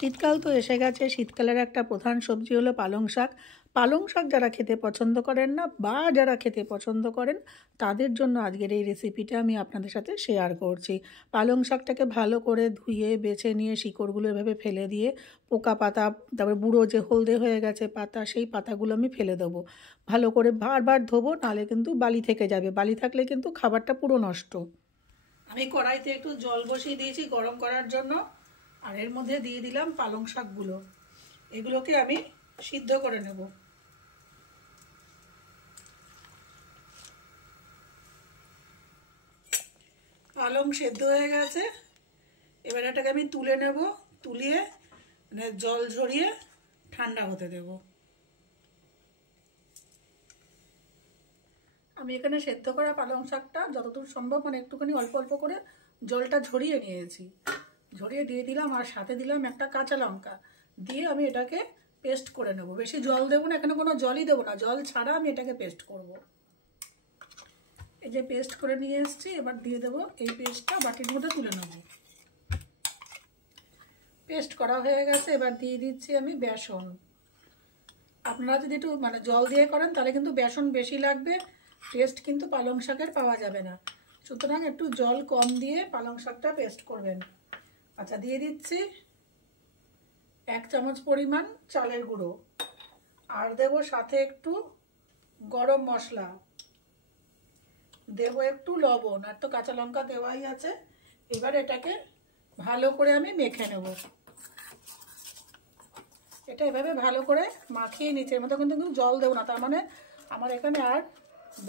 শীতকাল তো এসে গেছে। শীতকালের একটা প্রধান সবজি হলো পালং শাক। পালং শাক যারা খেতে পছন্দ করেন না বা যারা খেতে পছন্দ করেন তাদের জন্য আজকের এই রেসিপিটা আমি আপনাদের সাথে শেয়ার করছি। পালং শাকটাকে ভালো করে ধুয়ে বেছে নিয়ে শিকড়গুলো এভাবে ফেলে দিয়ে পোকা পাতা, তারপরে বুড়ো যে হলদে হয়ে গেছে পাতা, সেই পাতাগুলো আমি ফেলে দেবো। ভালো করে বারবার ধোবো, নাহলে কিন্তু বালি থেকে যাবে। বালি থাকলে কিন্তু খাবারটা পুরো নষ্ট। আমি কড়াইতে একটু জল বসিয়ে দিয়েছি গরম করার জন্য, আর এর মধ্যে দিয়ে দিলাম পালং শাকগুলো। এগুলোকে আমি সিদ্ধ করে নেব। পালং সেদ্ধ হয়ে গেছে, এবার এটাকে আমি তুলে নেব। তুলিয়ে জল ঝরিয়ে ঠান্ডা হতে দেব। আমি এখানে সেদ্ধ করা পালং শাকটা যতদূর সম্ভব একটুখানি অল্প অল্প করে জলটা ঝরিয়ে নিয়েছি। ঝরিয়ে দিয়ে দিলাম, আর সাথে দিলাম একটা কাঁচা লঙ্কা। দিয়ে আমি এটাকে পেস্ট করে নেব। বেশি জল দেবো না, এখানে কোনো জলই দেবো না, জল ছাড়া আমি এটাকে পেস্ট করব। এই যে পেস্ট করে নিয়ে এসেছি, এবার দিয়ে দেবো এই পেস্টটা বাটির মধ্যে তুলে নেব। পেস্ট করা হয়ে গেছে, এবার দিয়ে দিচ্ছি আমি বেসন। আপনারা যদি একটু জল দিয়ে করেন তাহলে কিন্তু বেসন বেশি লাগবে, টেস্ট কিন্তু পালং শাকের পাওয়া যাবে না। সুতরাং একটু জল কম দিয়ে পালং শাকটা পেস্ট করবেন। আচ্ছা, দিয়ে দিচ্ছি 1 চামচ পরিমাণ চালের গুঁড়ো, আর দেব সাথে একটু গরম মশলা, দেব একটু লবণ, আর তো কাঁচা লঙ্কা দেওয়াই আছে। এবার এটাকে ভালো করে আমি মেখে নেব। এটা এভাবে ভালো করে মাখিয়ে নিচ্ছে। এর মধ্যে কিন্তু জল দেবো না, তার মানে আমার এখানে আর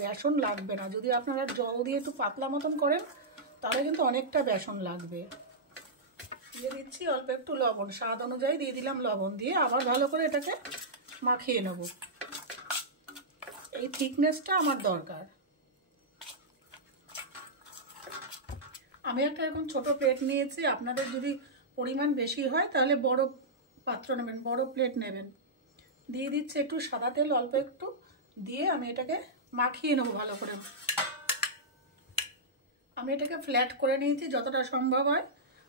বেসন লাগবে না। যদি আপনারা জল দিয়ে একটু পাতলা মতন করেন তাহলে কিন্তু অনেকটা বেসন লাগবে। দিয়ে দিচ্ছি অল্প একটু লবণ, স্বাদ অনুযায়ী দিয়ে দিলাম লবণ। দিয়ে আবার ভালো করে এটাকে মাখিয়ে নেব। এই থিকনেসটা আমার দরকার। আমি একটা এরকম ছোট প্লেট নিয়েছি। আপনাদের যদি পরিমাণ বেশি হয় তাহলে বড় পাত্র নেবেন, বড় প্লেট নেবেন। দিয়ে দিচ্ছি একটু সাদা তেল, অল্প একটু দিয়ে আমি এটাকে মাখিয়ে নেবো ভালো করে। আমি এটাকে ফ্ল্যাট করে নিয়েছি যতটা সম্ভব হয়,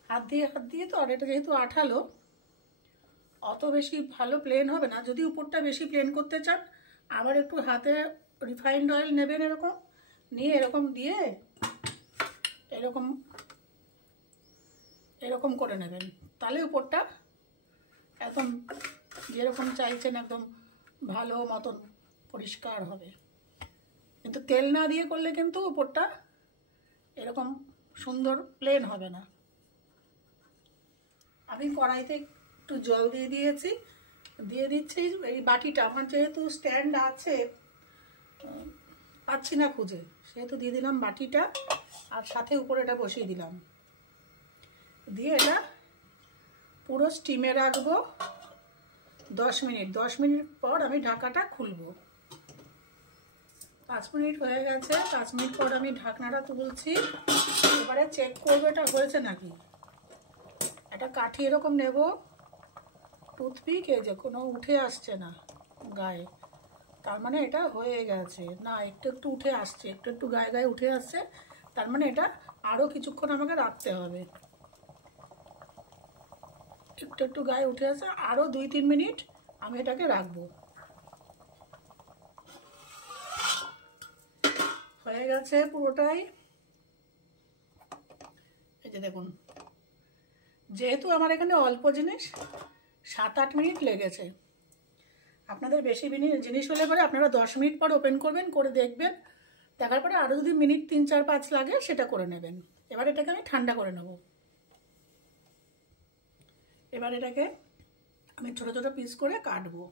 হাত দিয়ে তো। আর এটা যেহেতু আঠালো, অত বেশি ভালো প্লেন হবে না। যদি উপরটা বেশি প্লেন করতে চান, আবার একটু হাতে রিফাইন্ড অয়েল নেবেন, এরকম নিয়ে এরকম দিয়ে এরকম এরকম করে নেবেন। তাহলে উপরটা একদম যেরকম চাইছেন একদম ভালো মতন পরিষ্কার হবে। কিন্তু তেল না দিয়ে করলে কিন্তু উপরটা এরকম সুন্দর প্লেন হবে না। আমি কড়াইতে একটু জল দিয়ে দিয়েছি, দিয়ে দিচ্ছি এই বাটিটা। আমার যেহেতু স্ট্যান্ড আছে, পাচ্ছি না খুঁজে, সেহেতু দিয়ে দিলাম বাটিটা, আর সাথে উপরে এটা বসিয়ে দিলাম। দিয়ে এটা পুরো স্টিমে রাখবো 10 মিনিট। 10 মিনিট পর আমি ঢাকাটা খুলবো। 5 মিনিট হয়ে গেছে। 5 মিনিট পর আমি ঢাকনাটা তুলছি। এবারে চেক করবো এটা হয়েছে নাকি। একটা কাঠি এরকম নেব, টুথপিক, এই যে কোনো উঠে আসছে না গায়ে, তার মানে এটা হয়ে গেছে। না, একটু একটু উঠে আসছে, একটু একটু গায়ে গায়ে উঠে আসছে, তার মানে এটা আরও কিছুক্ষণ আমাকে রাখতে হবে। একটু একটু গায়ে উঠে আসছে, আরও 2-3 মিনিট আমি এটাকে রাখবো। হয়ে গেছে পুরোটাই। এই যে দেখুন, যেহেতু আমার এখানে অল্প জিনিস, 7-8 মিনিট লেগেছে। আপনাদের বেশি জিনিস হলে পরে আপনারা 10 মিনিট পর ওপেন করবেন, করে দেখবেন। দেখার পরে আরও যদি মিনিট 3-4-5 লাগে সেটা করে নেবেন। এবার এটাকে আমি ঠান্ডা করে নেব। এবার এটাকে আমি ছোট ছোট পিস করে কাটবো।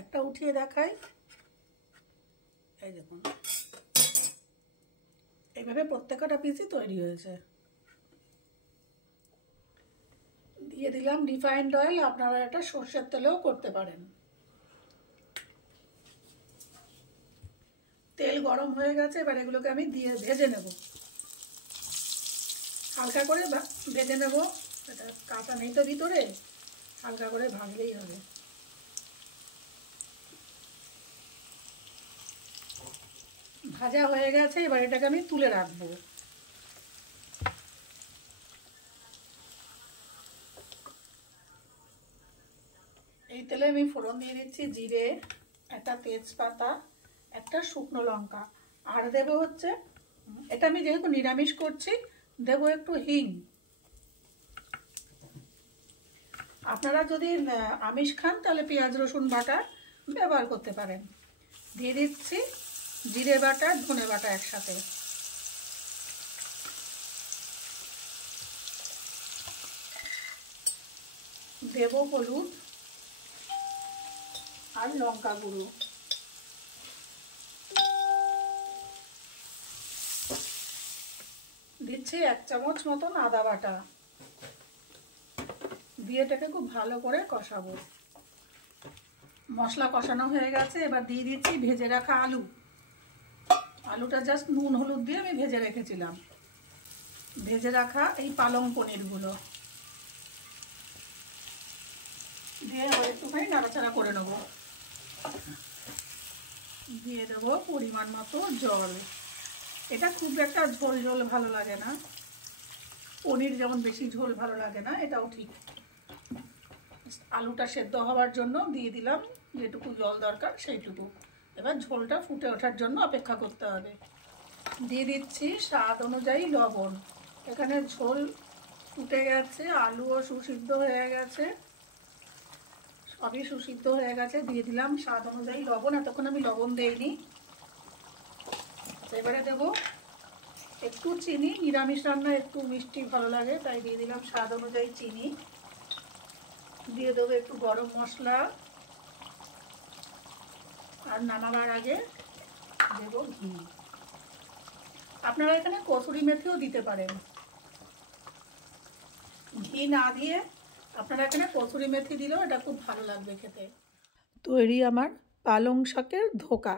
একটা উঠিয়ে দেখাই, এই দেখুন, এইভাবে প্রত্যেকটা পিসই তৈরি হয়েছে। দিয়ে দিলাম রিফাইন্ড অয়েল, আপনারা এটা সর্ষের তেলেও করতে পারেন। তেল গরম হয়ে গেছে, এবার এগুলোকে আমি দিয়ে ভেজে নেব। হালকা করে ভেজে নেব, এটা কাঁচা নেই তো ভিতরে, হালকা করে ভাজলেই হবে। ভাজা হয়ে গেছে, এবার এটাকে আমি তুলে রাখবো। এই তেলে আমি ফোড়ন দিয়ে দিচ্ছি জিরে, একটা তেজপাতা, একটা শুকনো লঙ্কা, আর দেবো হচ্ছে, এটা আমি যেহেতু নিরামিষ করছি দেবো একটু হিং। আপনারা যদি আমিষ খান তাহলে পেঁয়াজ রসুন বাটা ব্যবহার করতে পারেন। দিয়ে দিচ্ছি জিরে বাটা, ধনে বাটা একসাথে। দেব হলুদ আর লঙ্কা গুঁড়ো। দিচ্ছি 1 চামচ মতন আদা বাটা, দিয়ে এটাকে খুব ভালো করে কষাবো। মশলা কষানো হয়ে গেছে, এবার দিয়ে দিচ্ছি ভেজে রাখা আলু। আলুটা জাস্ট নুন হলুদ দিয়ে আমি ভেজে রেখেছিলাম। ভেজে রাখা এই পালং পনিরগুলো দিয়ে একটুখানি নাড়াচাড়া করে নেবো। দিয়ে দেবো পরিমাণ মতো জল। এটা খুব একটা ঝোল ঝোল ভালো লাগে না, পনির যেমন বেশি ঝোল ভালো লাগে না, এটাও ঠিক। আলুটা সেদ্ধ হওয়ার জন্য দিয়ে দিলাম যেটুকু জল দরকার সেইটুকু। এবার ঝোলটা ফুটে ওঠার জন্য অপেক্ষা করতে হবে। দিয়ে দিচ্ছি স্বাদ অনুযায়ী লবণ। এখানে ঝোল ফুটে গেছে, আলুও সুসিদ্ধ হয়ে গেছে, সবই সুসিদ্ধ হয়ে গেছে। দিয়ে দিলাম স্বাদ অনুযায়ী লবণ, এতক্ষণ আমি লবণ দেইনি। এবারে দেবো একটু চিনি, নিরামিষ রান্না একটু মিষ্টি ভালো লাগে তাই দিয়ে দিলাম স্বাদ অনুযায়ী চিনি। দিয়ে দেবো একটু গরম মশলা, আর নামাবার আগে দেব ঘি। আপনারা এখানে কসুরি মেথিও দিতে পারেন। ঘি না দিয়ে আপনারা এখানে কসুরি মেথি দিলেও এটা খুব ভালো লাগবে খেতে। তৈরি আমার পালং শাকের ধোকা।